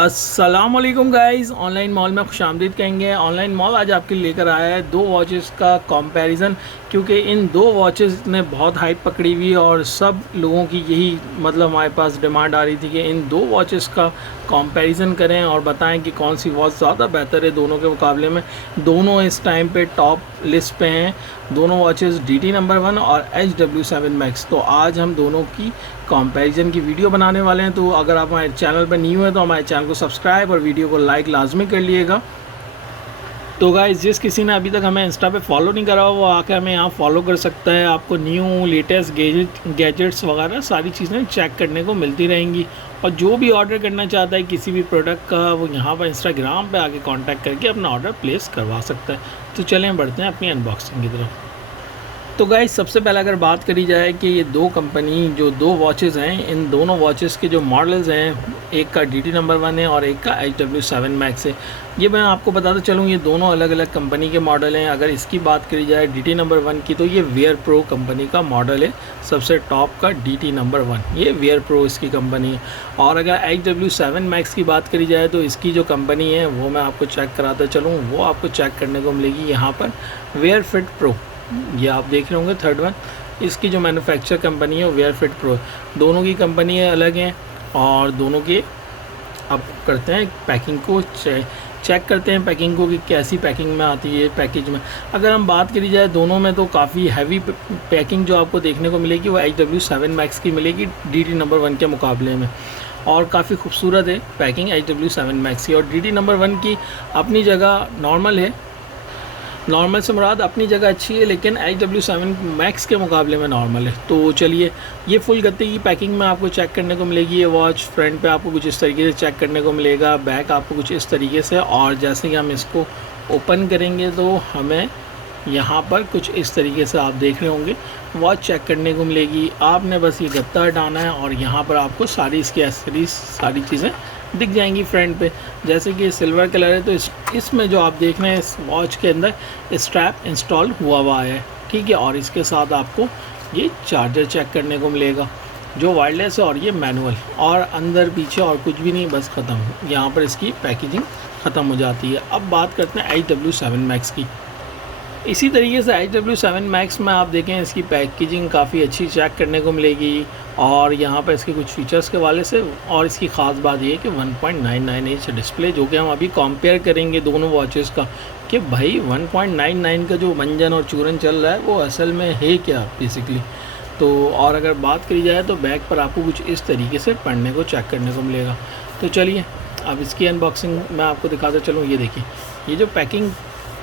अस्सलामुअलैकुम guys, online mall में खुशामदीद कहेंगे। ऑनलाइन मॉल आज आपके लिए लेकर आया है दो वॉचेस का कंपैरिजन, क्योंकि इन दो वॉचेस ने बहुत हाइप पकड़ी हुई और सब लोगों की यही हमारे पास डिमांड आ रही थी कि इन दो वॉचेस का कंपैरिजन करें और बताएं कि कौन सी वॉच ज़्यादा बेहतर है दोनों के मुकाबले में। दोनों इस टाइम पे टॉप लिस्ट पे हैं। दोनों वॉचेस DT नंबर 1 और HW7 Max। तो आज हम दोनों की कंपैरिजन की वीडियो बनाने वाले हैं। तो अगर आप हमारे चैनल पर न्यू है तो हमारे चैनल को सब्सक्राइब और वीडियो को लाइक लाजमी कर लिएगा। तो गाइस, जिस किसी ने अभी तक हमें इंस्टा पे फॉलो नहीं करा वो आके हमें यहाँ फॉलो कर सकता है। आपको न्यू लेटेस्ट गैजेट्स वगैरह सारी चीज़ें चेक करने को मिलती रहेंगी। और जो भी ऑर्डर करना चाहता है किसी भी प्रोडक्ट का, वो यहाँ पर इंस्टाग्राम पे आके कांटेक्ट करके अपना ऑर्डर प्लेस करवा सकता है। तो चलें बढ़ते हैं अपनी अनबॉक्सिंग की तरफ। तो गाइस, सबसे पहले अगर बात करी जाए कि ये दो कंपनी जो दो वॉचेस हैं, इन दोनों वॉचेस के जो मॉडल्स हैं, एक का DT नंबर 1 है और एक का HW7 Max है। ये मैं आपको बताता चलूँ, ये दोनों अलग अलग कंपनी के मॉडल हैं। अगर इसकी बात करी जाए DT नंबर 1 की, तो ये वेयर प्रो कंपनी का मॉडल है। सबसे टॉप का DT नंबर 1, ये वेयर प्रो इसकी कंपनी है। और अगर HW7 Max की बात करी जाए तो इसकी जो कंपनी है वो मैं आपको चेक कराता चलूँ, वो आपको चेक करने को मिलेगी यहाँ पर वेयर फिट प्रो। ये आप देख रहे होंगे थर्ड वन, इसकी जो मैन्युफैक्चर कंपनी है वो वेयर फिट प्रो। दोनों की कंपनी अलग हैं और दोनों के अब करते हैं पैकिंग को चेक करते हैं पैकिंग को कि कैसी पैकिंग में आती है पैकेज में। अगर हम बात करी जाए दोनों में, तो काफ़ी हैवी पैकिंग जो आपको देखने को मिलेगी वो HW7 Max की मिलेगी DT नंबर 1 के मुकाबले में। और काफ़ी खूबसूरत है पैकिंग HW7 Max की। और DT नंबर 1 की अपनी जगह नॉर्मल है, नॉर्मल से मुराद अपनी जगह अच्छी है, लेकिन HW7 Max के मुकाबले में नॉर्मल है। तो चलिए, ये फुल गत्ते की पैकिंग में आपको चेक करने को मिलेगी। ये वॉच फ्रंट पे आपको कुछ इस तरीके से चेक करने को मिलेगा, बैक आपको कुछ इस तरीके से। और जैसे कि हम इसको ओपन करेंगे तो हमें यहाँ पर कुछ इस तरीके से आप देख रहे होंगे वॉच चेक करने को मिलेगी। आपने बस ये गत्ता हटाना है और यहाँ पर आपको सारी इसकी एसेसरीज सारी चीज़ें दिख जाएंगी फ्रंट पे। जैसे कि सिल्वर कलर है तो इसमें जो आप देख रहे हैं इस वॉच के अंदर स्ट्रैप इंस्टॉल हुआ है, ठीक है। और इसके साथ आपको ये चार्जर चेक करने को मिलेगा जो वायरलेस है, और ये मैनुअल, और अंदर पीछे और कुछ भी नहीं, बस ख़त्म। यहाँ पर इसकी पैकेजिंग ख़त्म हो जाती है। अब बात करते हैं HW7 Max की। इसी तरीके से HW7 Max में आप देखें इसकी पैकेजिंग काफ़ी अच्छी चेक करने को मिलेगी। और यहाँ पर इसके कुछ फीचर्स के वाले से, और इसकी ख़ास बात ये है कि 1.99 इंच डिस्प्ले, जो कि हम अभी कंपेयर करेंगे दोनों वॉचेस का कि भाई 1.99 का जो मंजन और चूरन चल रहा है वो असल में है क्या बेसिकली। तो और अगर बात करी जाए तो बैक पर आपको कुछ इस तरीके से पढ़ने को चेक करने को मिलेगा। तो चलिए अब इसकी अनबॉक्सिंग मैं आपको दिखाता चलूँ। ये देखिए, ये जो पैकिंग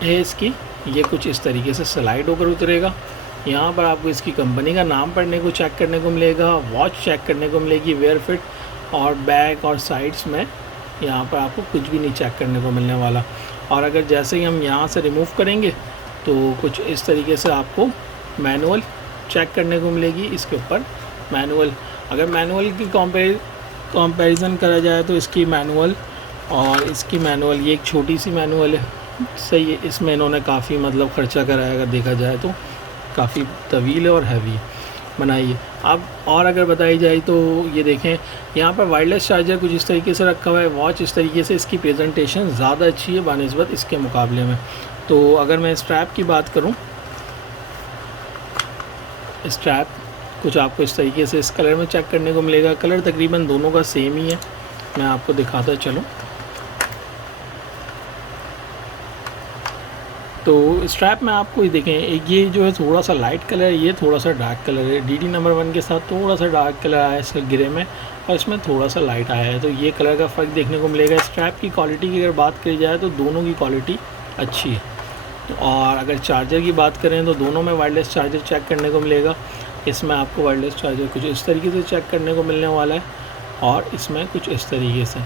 है इसकी, ये कुछ इस तरीके से स्लाइड होकर उतरेगा। यहाँ पर आपको इसकी कंपनी का नाम पढ़ने को चेक करने को मिलेगा, वॉच चेक करने को मिलेगी वेयर फिट, और बैक और साइड्स में यहाँ पर आपको कुछ भी नहीं चेक करने को मिलने वाला। और अगर जैसे ही हम यहाँ से रिमूव करेंगे तो कुछ इस तरीके से आपको मैनुअल चेक करने को मिलेगी। इसके ऊपर मैनुअल, अगर मैनुअल की कंपैरिजन करा जाए तो इसकी मैनुअल और इसकी मैनुअल, ये एक छोटी सी मैनुअल है, सही है। इसमें इन्होंने काफ़ी खर्चा कराया, अगर देखा जाए तो काफ़ी तवील है और हैवी बनाई है। अब और अगर बताई जाए तो ये देखें, यहाँ पर वायरलेस चार्जर कुछ इस तरीके से रखा हुआ है। वॉच इस तरीके से, इसकी प्रेजेंटेशन ज़्यादा अच्छी है बानिस्बत इसके मुकाबले में। तो अगर मैं स्ट्रैप की बात करूँ, स्ट्रैप कुछ आपको इस तरीके से इस कलर में चेक करने को मिलेगा। कलर तकरीबन दोनों का सेम ही है, मैं आपको दिखाता चलूँ। तो स्ट्रैप में आपको ये देखें, ये जो है थोड़ा सा लाइट कलर है, ये थोड़ा सा डार्क कलर है। DT नंबर 1 के साथ थोड़ा सा डार्क कलर आया है इसका ग्रे में, और इसमें थोड़ा सा लाइट आया है। तो ये कलर का फ़र्क देखने को मिलेगा। स्ट्रैप की क्वालिटी की अगर बात करी जाए तो दोनों की क्वालिटी अच्छी है। और अगर चार्जर की बात करें तो दोनों में वायरलेस चार्जर चेक करने को मिलेगा। इसमें आपको वायरलेस चार्जर कुछ इस तरीके से चेक करने को मिलने वाला है, और इसमें कुछ इस तरीके से।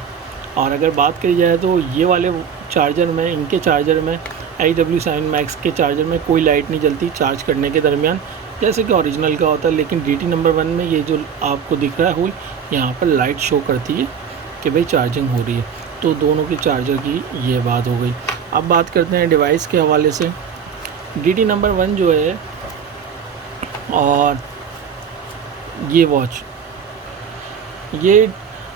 और अगर बात करी जाए तो ये वाले चार्जर में, इनके चार्जर में, HW7 Max के चार्जर में कोई लाइट नहीं जलती चार्ज करने के दरमियान, जैसे कि ओरिजिनल का होता है। लेकिन DT नंबर 1 में ये जो आपको दिख रहा है होल, यहाँ पर लाइट शो करती है कि भाई चार्जिंग हो रही है। तो दोनों के चार्जर की ये बात हो गई। अब बात करते हैं डिवाइस के हवाले से। DT नंबर 1 जो है और ये वॉच, ये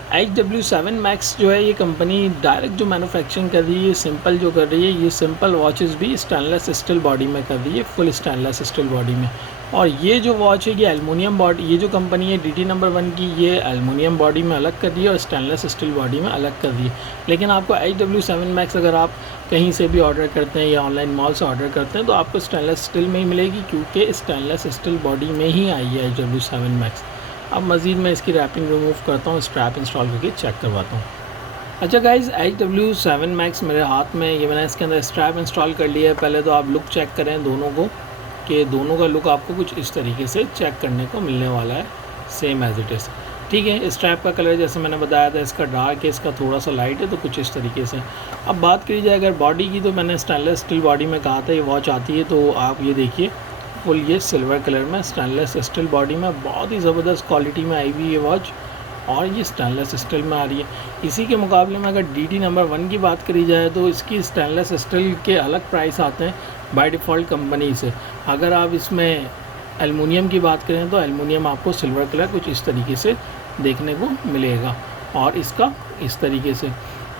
HW7 Max जो है ये कंपनी डायरेक्ट जो मैन्युफैक्चरिंग कर रही है, सिंपल जो कर रही है, ये सिंपल वॉचेस भी स्टेनलेस स्टील बॉडी में कर रही है, फुल स्टेनलेस स्टील बॉडी में। और ये जो वॉच है ये एल्युमिनियम बॉडी, ये जो कंपनी है DT नंबर 1 की, ये एल्युमिनियम बॉडी में अलग कर रही है और स्टेनलेस स्टील बॉडी में अलग कर रही है। लेकिन आपको HW7 Max अगर आप कहीं से भी ऑर्डर करते हैं या ऑनलाइन मॉल से ऑर्डर करते हैं तो आपको स्टेनलेस स्टील में ही मिलेगी, क्योंकि स्टेनलेस स्टील बॉडी में ही आई है HW7 Max। अब मज़ीद मैं इसकी रैपिंग रिमूव करता हूँ, स्ट्रैप इंस्टॉल करके चेक करवाता हूँ। अच्छा गाइज़, HW7 Max मेरे हाथ में, ये मैंने इसके अंदर स्ट्रैप इंस्टॉल कर लिया है। पहले तो आप लुक चेक करें दोनों को, कि दोनों का लुक आपको कुछ इस तरीके से चेक करने को मिलने वाला है, सेम एज़ इट इज़। ठीक है, स्ट्रैप का कलर जैसे मैंने बताया था, इसका डार्क है, इसका थोड़ा सा लाइट है, तो कुछ इस तरीके से। अब बात करी जाए अगर बॉडी की, तो मैंने स्टेनलेस स्टील बॉडी में कहा था ये वॉच आती है, तो आप ये देखिए फुल ये सिल्वर कलर में स्टेनलेस स्टील बॉडी में बहुत ही ज़बरदस्त क्वालिटी में आई हुई ये वॉच, और ये स्टेनलेस स्टील में आ रही है। इसी के मुकाबले में अगर DT नंबर 1 की बात करी जाए तो इसकी स्टेनलेस स्टील के अलग प्राइस आते हैं बाय डिफ़ॉल्ट कंपनी से। अगर आप इसमें एल्युमिनियम की बात करें तो एल्युमिनियम आपको सिल्वर कलर कुछ इस तरीके से देखने को मिलेगा, और इसका इस तरीके से।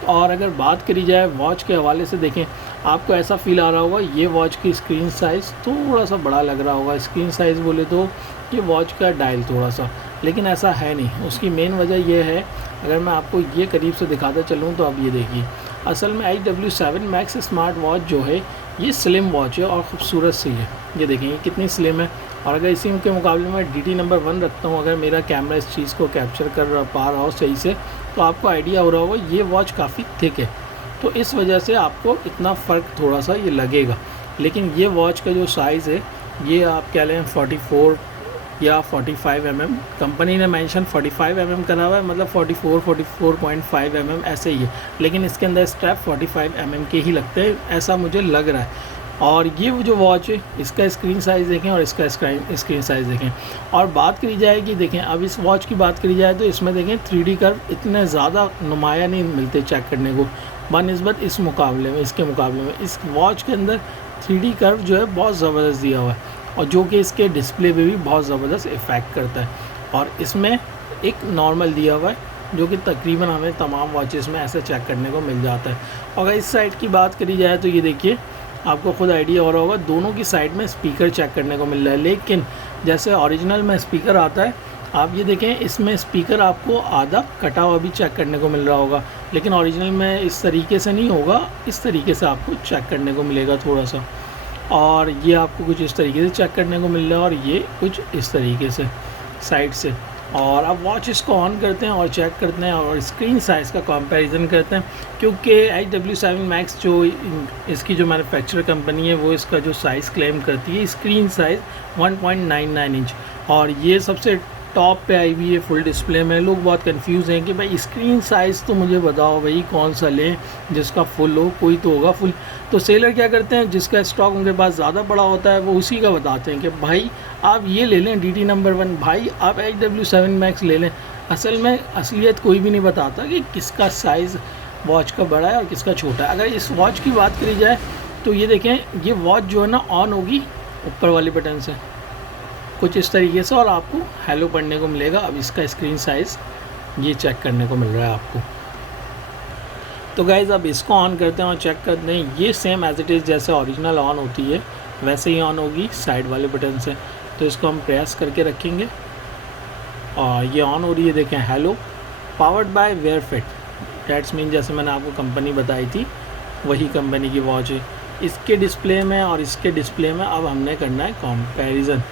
और अगर बात करी जाए वॉच के हवाले से, देखें आपको ऐसा फील आ रहा होगा ये वॉच की स्क्रीन साइज़ थोड़ा सा बड़ा लग रहा होगा। स्क्रीन साइज़ बोले तो ये वॉच का डायल थोड़ा सा, लेकिन ऐसा है नहीं। उसकी मेन वजह यह है, अगर मैं आपको ये करीब से दिखाता चलूँ तो अब ये देखिए, असल में HW7 Max स्मार्ट वॉच जो है ये स्लिम वॉच है और ख़ूबसूरत सी है। ये देखें ये कितनी स्लिम है। और अगर इसी के मुकाबले में DT नंबर 1 रखता हूँ, अगर मेरा कैमरा इस चीज़ को कैप्चर कर पा रहा हो सही से, तो आपको आइडिया हो रहा होगा ये वॉच काफ़ी थिक है, तो इस वजह से आपको इतना फ़र्क थोड़ा सा ये लगेगा। लेकिन ये वॉच का जो साइज़ है ये आप कह लें 44 या 45 mm, कंपनी ने मेंशन 45 mm करा हुआ है, मतलब 44.5 mm ऐसे ही है, लेकिन इसके अंदर स्ट्रैप 45 mm के ही लगते हैं, ऐसा मुझे लग रहा है। और ये जो वॉच है इसका स्क्रीन साइज़ देखें और इसका स्क्रीन साइज़ देखें। और बात करी जाए कि देखें, अब इस वॉच की बात करी जाए तो इसमें देखें 3D कर्व इतने ज़्यादा नुमाया नहीं मिलते चेक करने को बनिस्बत इसके मुकाबले में। इस वॉच के अंदर 3D कर्व जो है बहुत ज़बरदस्त दिया हुआ है, और जो कि इसके डिस्प्ले पे भी बहुत ज़बरदस्त इफ़ेक्ट करता है। और इसमें एक नॉर्मल दिया हुआ है जो कि तकरीबन हमें तमाम वॉचेस में ऐसे चेक करने को मिल जाता है। और अगर इस साइड की बात करी जाए तो ये देखिए आपको खुद आइडिया हो रहा होगा, दोनों की साइड में स्पीकर चेक करने को मिल रहा है। लेकिन जैसे ओरिजिनल में स्पीकर आता है, आप ये देखें इसमें स्पीकर आपको आधा कटा हुआ भी चेक करने को मिल रहा होगा, लेकिन ओरिजिनल में इस तरीके से नहीं होगा, इस तरीके से आपको चेक करने को मिलेगा थोड़ा सा। और ये आपको कुछ इस तरीके से चेक करने को मिल रहा है, और ये कुछ इस तरीके से साइड से। और अब वॉच इसको ऑन करते हैं और चेक करते हैं और स्क्रीन साइज़ का कंपैरिजन करते हैं, क्योंकि HW7 Max जो इसकी जो मैन्युफैक्चरर कंपनी है वो इसका जो साइज़ क्लेम करती है स्क्रीन साइज़ 1.99 इंच, और ये सबसे टॉप पे आई हुई है फुल डिस्प्ले में। लोग बहुत कंफ्यूज हैं कि भाई स्क्रीन साइज़ तो मुझे बताओ भाई कौन सा लें जिसका फुल हो, कोई तो होगा फुल। तो सेलर क्या करते हैं, जिसका स्टॉक उनके पास ज़्यादा बड़ा होता है वो उसी का बताते हैं कि भाई आप ये ले लें DT नंबर 1, भाई आप HW7 Max ले लें। असल में असलियत कोई भी नहीं बताता कि किसका साइज़ वॉच का बड़ा है और किसका छोटा है। अगर इस वॉच की बात करी जाए तो ये देखें, ये वॉच जो है ना ऑन होगी ऊपर वाले बटन से कुछ इस तरीके से, और आपको हेलो पढ़ने को मिलेगा। अब इसका स्क्रीन साइज़ ये चेक करने को मिल रहा है आपको। तो गाइज़ अब इसको ऑन करते हैं और चेक करते हैं, ये सेम एज इट इज़ जैसे ओरिजिनल ऑन होती है वैसे ही ऑन होगी साइड वाले बटन से। तो इसको हम प्रेस करके रखेंगे और ये ऑन हो रही है, देखें hello powered by wear fit, that's mean जैसे मैंने आपको कंपनी बताई थी वही कंपनी की वॉच है। इसके डिस्प्ले में और इसके डिस्प्ले में अब हमने करना है कंपैरिजन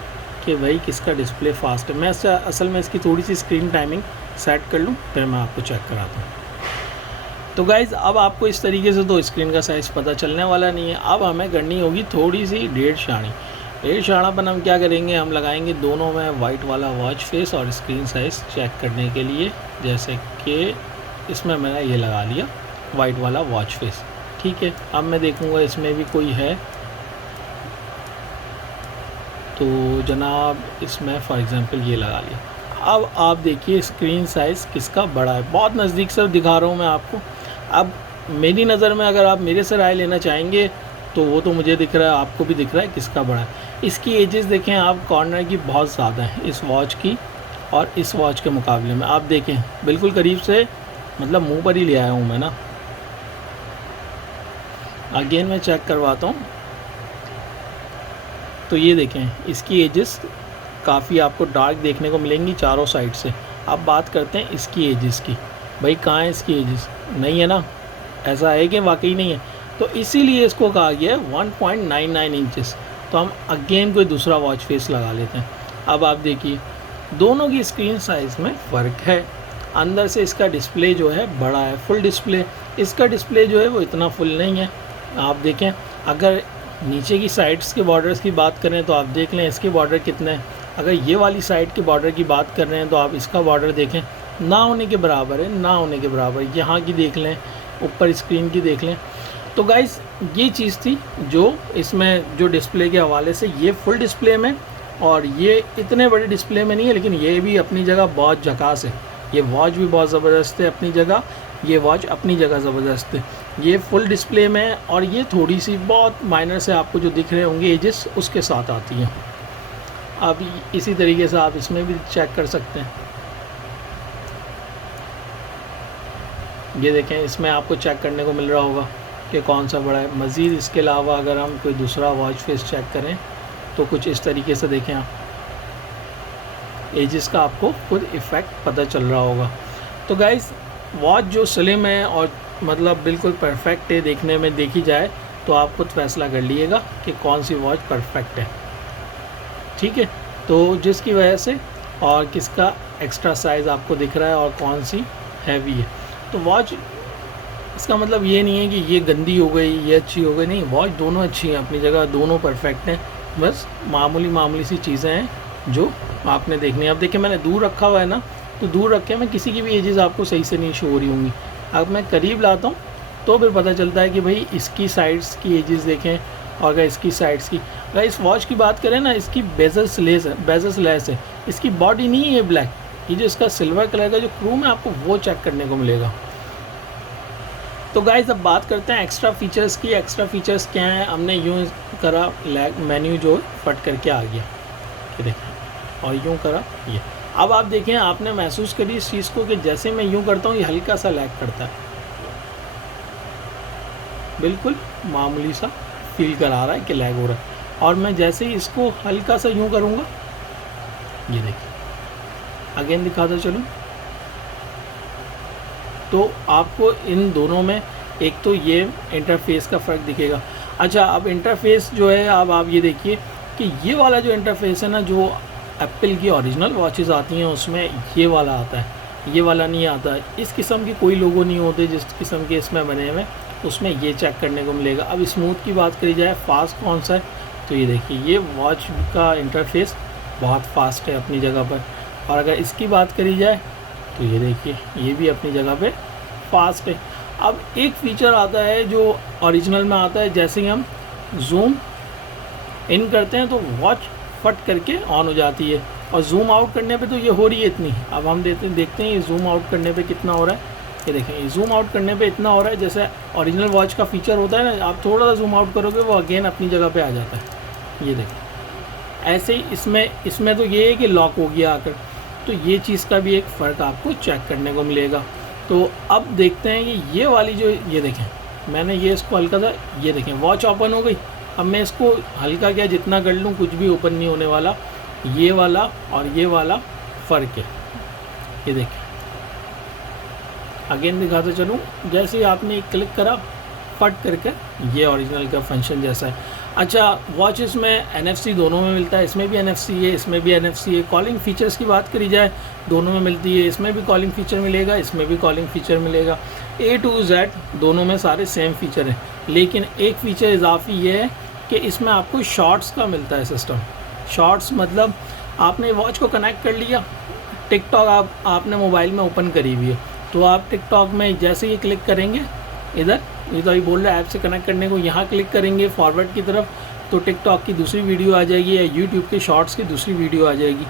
कि भाई किसका डिस्प्ले फास्ट है। मैं असल में इसकी थोड़ी सी स्क्रीन टाइमिंग सेट कर लूँ फिर मैं आपको चेक कराता हूँ। तो गाइज़ अब आपको इस तरीके से तो स्क्रीन का साइज़ पता चलने वाला नहीं है, अब हमें करनी होगी थोड़ी सी डेढ़ शाणापन। हम क्या करेंगे, हम लगाएंगे दोनों में वाइट वाला वॉच फेस और स्क्रीन साइज़ चेक करने के लिए, जैसे कि इसमें मैंने ये लगा लिया वाइट वाला वॉच फेस। ठीक है, अब मैं देखूँगा इसमें भी कोई है तो जनाब इसमें फॉर एग्ज़ाम्पल ये लगा लिया। अब आप देखिए स्क्रीन साइज़ किसका बड़ा है, बहुत नज़दीक से दिखा रहा हूँ मैं आपको। अब मेरी नज़र में अगर आप मेरे से राय लेना चाहेंगे तो वो तो मुझे दिख रहा है, आपको भी दिख रहा है किसका बड़ा है। इसकी एजेस देखें आप, कॉर्नर की बहुत ज़्यादा है इस वॉच की, और इस वॉच के मुकाबले में। आप देखें बिल्कुल करीब से, मतलब मुंह पर ही ले आया हूँ मैं ना। अगेन मैं चेक करवाता हूँ। तो ये देखें इसकी एजेस काफ़ी आपको डार्क देखने को मिलेंगी चारों साइड से। अब बात करते हैं इसकी एजेस की। भाई कहाँ है इसकी एजेस? नहीं है ना, ऐसा है कि वाकई नहीं है। तो इसीलिए इसको कहा गया है 1.99 इंचेस। तो हम अगेन कोई दूसरा वॉच फेस लगा लेते हैं। अब आप देखिए दोनों की स्क्रीन साइज़ में फ़र्क है। अंदर से इसका डिस्प्ले जो है बड़ा है, फुल डिस्प्ले। इसका डिस्प्ले जो है वो इतना फुल नहीं है। आप देखें, अगर नीचे की साइड्स के बॉर्डर्स की बात करें तो आप देख लें इसके बॉर्डर कितने हैं। अगर ये वाली साइड के बॉर्डर की बात कर रहे हैं तो आप इसका बॉर्डर देखें, ना होने के बराबर है, ना होने के बराबर। यहाँ की देख लें, ऊपर स्क्रीन की देख लें। तो गाइस ये चीज़ थी जो इसमें जो डिस्प्ले के हवाले से, ये फुल डिस्प्ले में और ये इतने बड़े डिस्प्ले में नहीं है, लेकिन ये भी अपनी जगह बहुत झकास है। ये वॉच भी बहुत ज़बरदस्त है अपनी जगह, ये वॉच अपनी जगह ज़बरदस्त है। ये फुल डिस्प्ले में और ये थोड़ी सी बहुत माइनर से आपको जो दिख रहे होंगे एजेस उसके साथ आती हैं। अब इसी तरीके से आप इसमें भी चेक कर सकते हैं। ये देखें इसमें आपको चेक करने को मिल रहा होगा कि कौन सा बड़ा है। मज़ीद इसके अलावा अगर हम कोई दूसरा वॉच फेस चेक करें तो कुछ इस तरीके से देखें आप, एजेस का आपको खुद इफ़ेक्ट पता चल रहा होगा। तो गाइस वॉच जो स्लिम है और मतलब बिल्कुल परफेक्ट है देखने में, देखी जाए तो आप खुद फैसला कर लीजिएगा कि कौन सी वॉच परफेक्ट है। ठीक है, तो जिसकी वजह से और किसका एक्स्ट्रा साइज़ आपको दिख रहा है और कौन सी हैवी है। तो वॉच इसका मतलब ये नहीं है कि ये गंदी हो गई, ये अच्छी हो गई, नहीं, वॉच दोनों अच्छी हैं अपनी जगह, दोनों परफेक्ट हैं। बस मामूली सी चीज़ें हैं जो आपने देखनी है। अब देखिए मैंने दूर रखा हुआ है ना, तो दूर रखे में किसी की भी एजेस आपको सही से नहीं शो हो रही होंगी। अब मैं करीब लाता हूँ तो फिर पता चलता है कि भाई इसकी साइड्स की एजेस देखें, और अगर इसकी साइड्स की, अगर इस वॉच की बात करें ना, इसकी बेजल्स लेस है, इसकी बॉडी नहीं है ये ब्लैक। ये जो इसका सिल्वर कलर का जो क्रोम है आपको वो चेक करने को मिलेगा। तो गाइस अब बात करते हैं एक्स्ट्रा फीचर्स की। एक्स्ट्रा फीचर्स क्या हैं? हमने यूँ करा, मेन्यू जो फट करके आ गया, ये देखें, और यूँ करा ये। अब आप देखें, आपने महसूस करी इस चीज़ को कि जैसे मैं यूँ करता हूँ ये हल्का सा लैग करता है, बिल्कुल मामूली सा फील करा रहा है कि लैग हो रहा है। और मैं जैसे ही इसको हल्का सा यूँ करूँगा, ये देखिए अगेन दिखाता चलूँ, तो आपको इन दोनों में एक तो ये इंटरफेस का फ़र्क दिखेगा। अच्छा, अब इंटरफेस जो है, अब आप ये देखिए कि ये वाला जो इंटरफेस है ना, जो एप्पल की ओरिजिनल वॉचेस आती हैं उसमें ये वाला आता है, ये वाला नहीं आता। इस किस्म के कोई लोगो नहीं होते जिस किस्म के इसमें बने हुए, उसमें ये चेक करने को मिलेगा। अब स्मूथ की बात करी जाए, फास्ट कौन सा है, तो ये देखिए ये वॉच का इंटरफेस बहुत फास्ट है अपनी जगह पर। और अगर इसकी बात करी जाए तो ये देखिए ये भी अपनी जगह पे फास्ट है। अब एक फीचर आता है जो ओरिजिनल में आता है, जैसे ही हम जूम इन करते हैं तो वॉच फट करके ऑन हो जाती है, और जूम आउट करने पे तो ये हो रही है इतनी। अब हम देखते हैं ये जूम आउट करने पे कितना हो रहा है। ये देखें, ये जूम आउट करने पे इतना हो रहा है, जैसे ओरिजिनल वॉच का फीचर होता है ना, आप थोड़ा सा जूम आउट करोगे वो अगेन अपनी जगह पे आ जाता है। ये देखें, ऐसे ही इसमें तो ये है कि लॉक हो गया आकर। तो ये चीज़ का भी एक फ़र्क आपको चेक करने को मिलेगा। तो अब देखते हैं कि ये वाली जो, ये देखें मैंने ये इसको हल्का सा, ये देखें वॉच ओपन हो गई। अब मैं इसको हल्का क्या जितना कर लूँ कुछ भी ओपन नहीं होने वाला। ये वाला और ये वाला फ़र्क है। ये देखें अगेन दिखाते चलूँ, जैसे ही आपने क्लिक करा फट करके ये ओरिजिनल का फंक्शन जैसा है। अच्छा, वॉचेस में NFC दोनों में मिलता है, इसमें भी NFC है, इसमें भी NFC है। कॉलिंग फ़ीचर्स की बात करी जाए, दोनों में मिलती है, इसमें भी कॉलिंग फ़ीचर मिलेगा, इसमें भी कॉलिंग फ़ीचर मिलेगा। A to Z दोनों में सारे सेम फ़ीचर हैं, लेकिन एक फ़ीचर इजाफी ये है कि इसमें आपको शॉर्ट्स का मिलता है सिस्टम। शॉर्ट्स मतलब आपने वॉच को कनेक्ट कर लिया, टिकटॉक आपने मोबाइल में ओपन करी हुई है, तो आप टिकटॉक में जैसे ही क्लिक करेंगे, इधर ये तो अभी बोल रहा है ऐप से कनेक्ट करने को, यहाँ क्लिक करेंगे फॉरवर्ड की तरफ तो टिकटॉक की दूसरी वीडियो आ जाएगी, या यूट्यूब के शॉर्ट्स की दूसरी वीडियो आ जाएगी।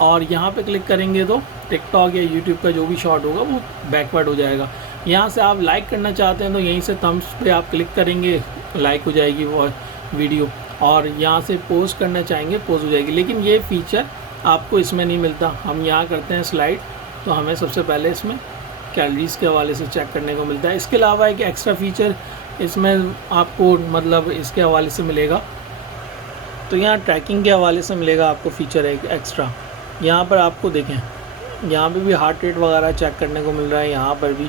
और यहाँ पे क्लिक करेंगे तो टिकटॉक या यूट्यूब का जो भी शॉर्ट होगा वो बैकवर्ड हो जाएगा। यहाँ से आप लाइक करना चाहते हैं तो यहीं से थम्स पे आप क्लिक करेंगे, लाइक हो जाएगी वो वीडियो, और यहाँ से पोस्ट करना चाहेंगे पोस्ट हो जाएगी। लेकिन ये फ़ीचर आपको इसमें नहीं मिलता। हम यहाँ करते हैं स्लाइड, तो हमें सबसे पहले इसमें कैलोरीज़ के हवाले से चेक करने को मिलता है। इसके अलावा एक एक्स्ट्रा फीचर इसमें आपको मतलब इसके हवाले से मिलेगा, तो यहाँ ट्रैकिंग के हवाले से मिलेगा आपको फीचर एक एक्स्ट्रा। यहाँ पर आपको देखें, यहाँ पे भी हार्ट रेट वगैरह चेक करने को मिल रहा है, यहाँ पर भी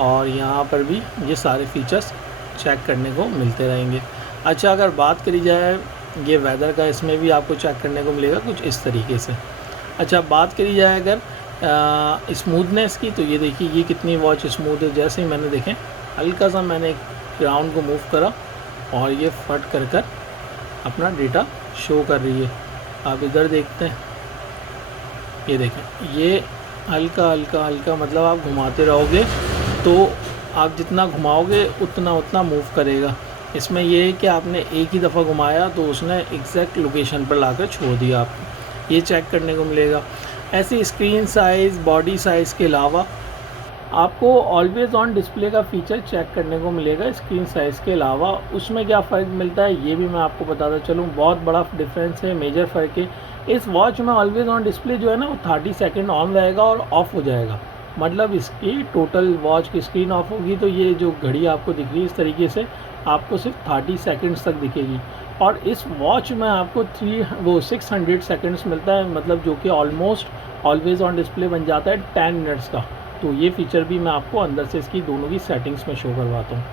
और यहाँ पर भी ये सारे फीचर्स चेक करने को मिलते रहेंगे। अच्छा, अगर बात करी जाए ये वेदर का, इसमें भी आपको चेक करने को मिलेगा कुछ इस तरीके से। अच्छा, बात करी जाए अगर स्मूथनेस की, तो ये देखिए ये कितनी वॉच स्मूथ है। जैसे ही मैंने देखें हल्का सा मैंने ग्राउंड को मूव करा और ये फट कर अपना डेटा शो कर रही है। आप इधर देखते हैं, ये देखें ये हल्का हल्का हल्का मतलब आप घुमाते रहोगे तो आप जितना घुमाओगे उतना मूव करेगा। इसमें ये है कि आपने एक ही दफ़ा घुमाया तो उसने एग्जैक्ट लोकेशन पर लाकर छोड़ दिया आपको, ये चेक करने को मिलेगा। ऐसे स्क्रीन साइज़, बॉडी साइज़ के अलावा आपको ऑलवेज़ ऑन डिस्प्ले का फ़ीचर चेक करने को मिलेगा स्क्रीन साइज़ के अलावा। उसमें क्या फ़र्क मिलता है ये भी मैं आपको बताता चलूँ। बहुत बड़ा डिफरेंस है, मेजर फ़र्क है। इस वॉच में ऑलवेज़ ऑन डिस्प्ले जो है ना वो 30 सेकंड ऑन रहेगा और ऑफ़ हो जाएगा। मतलब इसकी टोटल वॉच की स्क्रीन ऑफ होगी तो ये जो घड़ी आपको दिख रही है इस तरीके से आपको सिर्फ 30 सेकंड्स तक दिखेगी। और इस वॉच में आपको 600 सेकंड्स मिलता है, मतलब जो कि ऑलमोस्ट ऑलवेज़ ऑन डिस्प्ले बन जाता है 10 मिनट्स का। तो ये फ़ीचर भी मैं आपको अंदर से इसकी दोनों की सेटिंग्स में शो करवाता हूँ।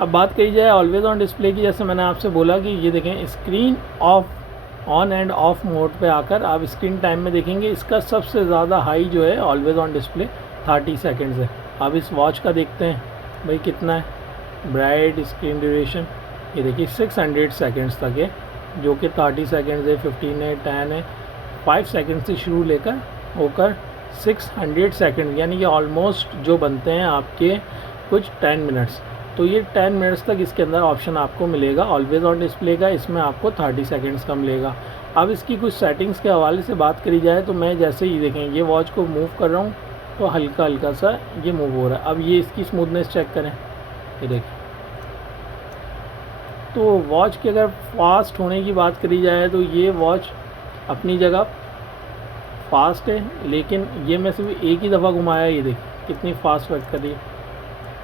अब बात करी जाए ऑलवेज़ ऑन डिस्प्ले की, जैसे मैंने आपसे बोला कि ये देखें screen on end of mode पे आकर आप स्क्रीन टाइम में देखेंगे इसका सबसे ज़्यादा हाई जो है ऑलवेज़ ऑन डिस्प्ले 30 सेकंड्स है। अब इस वॉच का देखते हैं भाई कितना है ब्राइट स्क्रीन ड्यूरेशन, ये देखिए 600 सेकंड्स तक है, जो कि 30 सेकंड्स है, 15 है, 10 है। 5 सेकंड से शुरू लेकर होकर 600 सेकंड, यानी कि ऑलमोस्ट जो बनते हैं आपके कुछ 10 मिनट्स। तो ये 10 मिनट्स तक इसके अंदर ऑप्शन आपको मिलेगा ऑलवेज़ ऑन डिस्प्ले का, इसमें आपको 30 सेकंड्स का मिलेगा। अब इसकी कुछ सेटिंग्स के हवाले से बात करी जाए तो मैं जैसे ही देखें ये वॉच को मूव कर रहा हूँ तो हल्का हल्का सा ये मूव हो रहा है। अब ये इसकी स्मूथनेस चेक करें, ये देखिए। तो वॉच की अगर फास्ट होने की बात करी जाए तो ये वॉच अपनी जगह फास्ट है, लेकिन ये मैं सिर्फ एक ही दफ़ा घुमाया, ये देखिए कितनी फास्ट वर्क कर रही है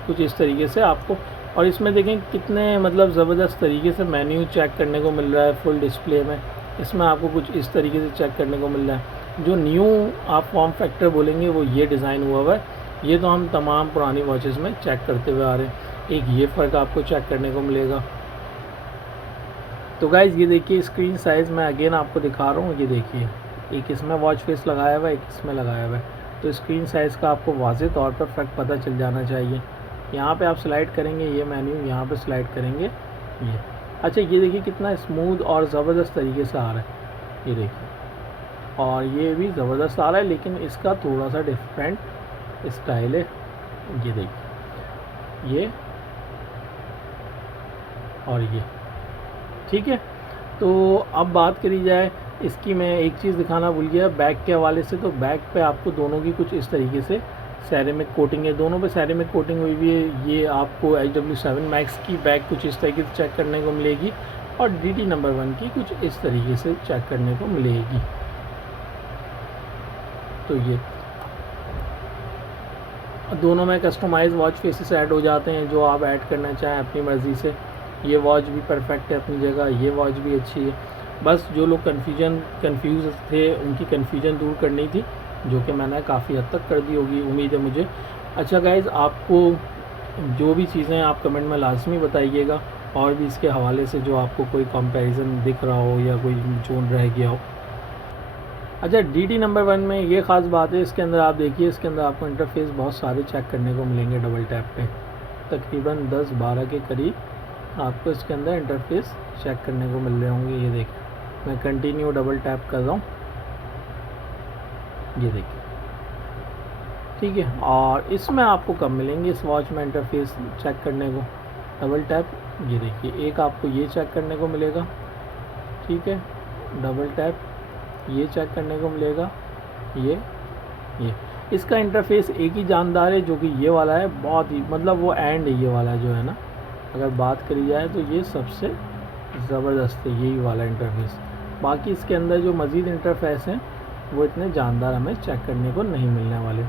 कुछ इस तरीके से आपको। और इसमें देखें कितने मतलब ज़बरदस्त तरीके से मेन्यू चेक करने को मिल रहा है फुल डिस्प्ले में। इसमें आपको कुछ इस तरीके से चेक करने को मिल रहा है। जो न्यू आप फॉर्म फैक्टर बोलेंगे वो ये डिज़ाइन हुआ हुआ है, ये तो हम तमाम पुरानी वॉचेस में चेक करते हुए आ रहे हैं। एक ये फ़र्क आपको चेक करने को मिलेगा। तो गाइज़ ये देखिए स्क्रीन साइज़ मैं अगेन आपको दिखा रहा हूँ, ये देखिए एक इसमें वॉच फेस लगाया हुआ है, एक इसमें लगाया हुआ है। तो स्क्रीन साइज़ का आपको वाज़ेह तौर पर फ़र्क पता चल जाना चाहिए। यहाँ पे आप स्लाइड करेंगे ये मेन्यू, यहाँ पे स्लाइड करेंगे ये। अच्छा, ये देखिए कितना स्मूथ और ज़बरदस्त तरीके से आ रहा है, ये देखिए। और ये भी ज़बरदस्त आ रहा है, लेकिन इसका थोड़ा सा डिफरेंट स्टाइल है, ये देखिए ये और ये, ठीक है। तो अब बात करी जाए इसकी, मैं एक चीज़ दिखाना भूल गया बैक के हवाले से। तो बैक पे आपको दोनों की कुछ इस तरीके से सेरेमिक कोटिंग है, दोनों पे सेरेमिक कोटिंग हुई हुई है। ये आपको HW7 Max की बैक कुछ इस तरीके से चेक करने को मिलेगी और DT नंबर 1 की कुछ इस तरीके से चेक करने को मिलेगी। तो ये दोनों में कस्टमाइज वॉच फेसेस ऐड हो जाते हैं जो आप ऐड करना चाहें अपनी मर्ज़ी से। ये वॉच भी परफेक्ट है अपनी जगह, ये वॉच भी अच्छी है। बस जो लोग कंफ्यूज थे उनकी कन्फ्यूजन दूर करनी थी, जो कि मैंने काफ़ी हद तक कर दी होगी, उम्मीद है मुझे। अच्छा गाइज़, आपको जो भी चीज़ें आप कमेंट में लाजमी बताइएगा, और भी इसके हवाले से जो आपको कोई कंपैरिजन दिख रहा हो या कोई जोन रह गया हो। अच्छा, DT नंबर 1 में ये ख़ास बात है, इसके अंदर आप देखिए, इसके अंदर आपको इंटरफेस बहुत सारे चेक करने को मिलेंगे डबल टैप पे। तकरीबन 10-12 के करीब आपको इसके अंदर इंटरफेस चेक करने को मिल रहे होंगे। ये देखिए मैं कंटिन्यू डबल टैप कर रहा हूँ, ये देखिए, ठीक है। और इसमें आपको कब मिलेंगे इस वॉच में इंटरफेस चेक करने को, डबल टैप, ये देखिए एक आपको ये चेक करने को मिलेगा, ठीक है। डबल टैप ये चेक करने को मिलेगा, ये इसका इंटरफेस एक ही जानदार है जो कि ये वाला है, बहुत ही मतलब वो एंड ये वाला जो है ना, अगर बात करी जाए तो ये सबसे ज़बरदस्त है यही वाला इंटरफेस। बाकी इसके अंदर जो मज़ीद इंटरफेस हैं वो इतने जानदार हमें चेक करने को नहीं मिलने वाले।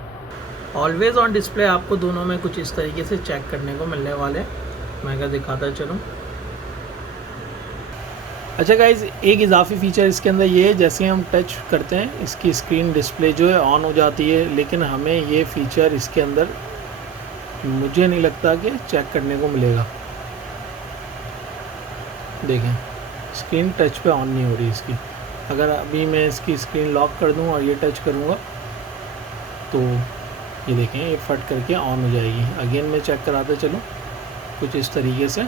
ऑलवेज़ ऑन डिस्प्ले आपको दोनों में कुछ इस तरीके से चेक करने को मिलने वाले हैं। मैं क्या दिखाता चलूँ। अच्छा गाइज़, एक इजाफी फ़ीचर इसके अंदर ये है, जैसे हम टच करते हैं इसकी स्क्रीन डिस्प्ले जो है ऑन हो जाती है, लेकिन हमें ये फ़ीचर इसके अंदर मुझे नहीं लगता कि चेक करने को मिलेगा। देखें, स्क्रीन टच पे ऑन नहीं हो रही इसकी। अगर अभी मैं इसकी स्क्रीन लॉक कर दूं और ये टच करूंगा तो ये देखें ये फट करके ऑन हो जाएगी। अगेन मैं चेक कराता चलूँ, कुछ इस तरीके से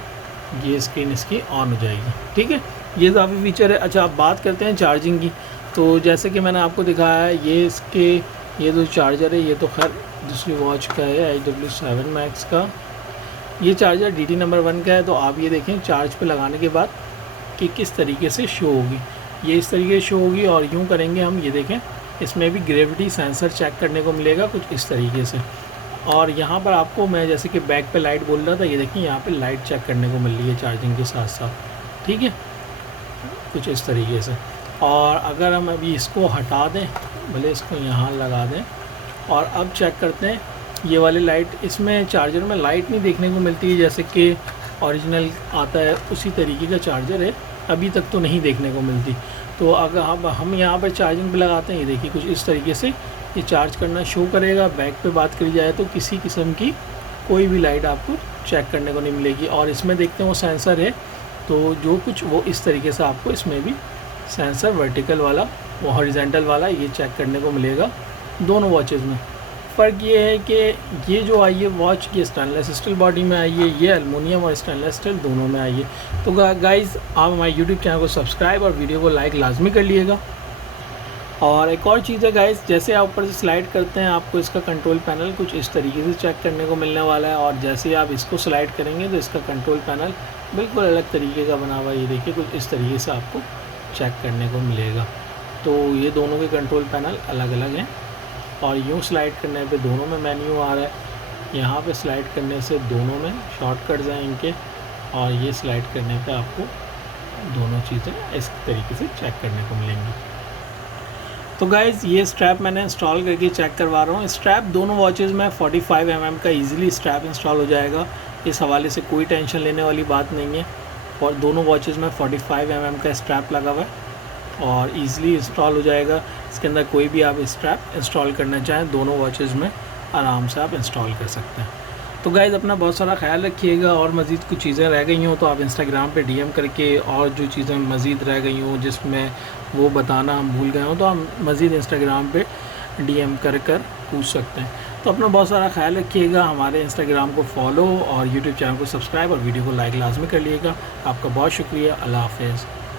ये स्क्रीन इसकी ऑन हो जाएगी। ठीक है, ये काफ़ी फीचर है। अच्छा, अब बात करते हैं चार्जिंग की। तो जैसे कि मैंने आपको दिखाया है, ये जो चार्जर है ये तो खैर दूसरी वॉच का है, IW7 Max का। ये चार्जर DT नंबर 1 का है। तो आप ये देखें चार्ज पे लगाने के बाद कि किस तरीके से शो होगी। ये इस तरीके से शो होगी और यूँ करेंगे हम, ये देखें इसमें भी ग्रेविटी सेंसर चेक करने को मिलेगा कुछ इस तरीके से। और यहाँ पर आपको मैं जैसे कि बैक पे लाइट बोल रहा था, ये देखिए यहाँ पे लाइट चेक करने को मिल रही है चार्जिंग के साथ साथ। ठीक है, कुछ इस तरीके से। और अगर हम अभी इसको हटा दें, भले इसको यहाँ लगा दें, और अब चेक करते हैं ये वाली लाइट। इसमें चार्जर में लाइट नहीं देखने को मिलती है, जैसे कि ओरिजिनल आता है उसी तरीके का चार्जर है, अभी तक तो नहीं देखने को मिलती। तो अगर हम यहाँ पर चार्जिंग पे लगाते हैं, ये देखिए कुछ इस तरीके से ये चार्ज करना शो करेगा। बैक पे बात करी जाए तो किसी किस्म की कोई भी लाइट आपको चेक करने को नहीं मिलेगी। और इसमें देखते हैं वो सेंसर है, तो जो कुछ वो इस तरीके से आपको इसमें भी सेंसर वर्टिकल वाला वो हॉरिजेंटल वाला ये चेक करने को मिलेगा दोनों वॉचेज़ में। फ़र्क ये है कि ये जो आई है वॉच, ये स्टेनलेस स्टील बॉडी में आई है, ये एलुमिनियम और स्टेनलेस स्टील दोनों में आई है। तो गाइज़, आप हमारे यूट्यूब चैनल को सब्सक्राइब और वीडियो को लाइक लाजमी कर लीजिएगा। और एक और चीज़ है गाइज़, जैसे आप ऊपर से स्लाइड करते हैं आपको इसका कंट्रोल पैनल कुछ इस तरीके से चेक करने को मिलने वाला है। और जैसे आप इसको स्लाइड करेंगे तो इसका कंट्रोल पैनल बिल्कुल अलग तरीके का बना हुआ है। ये देखिए कुछ इस तरीके से आपको चेक करने को मिलेगा। तो ये दोनों के कंट्रोल पैनल अलग अलग हैं। और यूँ स्लाइड करने पे दोनों में मेन्यू आ रहा है, यहाँ पे स्लाइड करने से दोनों में शॉर्टकट्स हैं इनके, और ये स्लाइड करने पे आपको दोनों चीज़ें इस तरीके से चेक करने को मिलेंगी। तो गाइज़, ये स्ट्रैप मैंने इंस्टॉल करके चेक करवा रहा हूँ। स्ट्रैप दोनों वॉचेज़ में 45 mm का ईज़िली स्ट्रैप इंस्टॉल हो जाएगा। इस हवाले से कोई टेंशन लेने वाली बात नहीं है। और दोनों वॉचेज़ में 45 mm का स्ट्रैप लगा हुआ है और ईज़िली इंस्टॉल हो जाएगा। इसके अंदर कोई भी आप स्ट्रैप इंस्टॉल करना चाहें दोनों वॉचेज़ में आराम से आप इंस्टॉल कर सकते हैं। तो गाइज़, अपना बहुत सारा ख्याल रखिएगा। और मज़ीद कुछ चीज़ें रह गई हों तो आप इंस्टाग्राम पे DM करके, और जो चीज़ें मज़ीद रह गई हों जिसमें वो बताना हम भूल गए हों तो हम मज़ीद इंस्टाग्राम पे DM कर पूछ सकते हैं। तो अपना बहुत सारा ख्याल रखिएगा। हमारे इंस्टाग्राम को फॉलो और यूट्यूब चैनल को सब्सक्राइब और वीडियो को लाइक लाजमी कर लीजिएगा। आपका बहुत शुक्रिया। अल्लाह हाफ़िज़।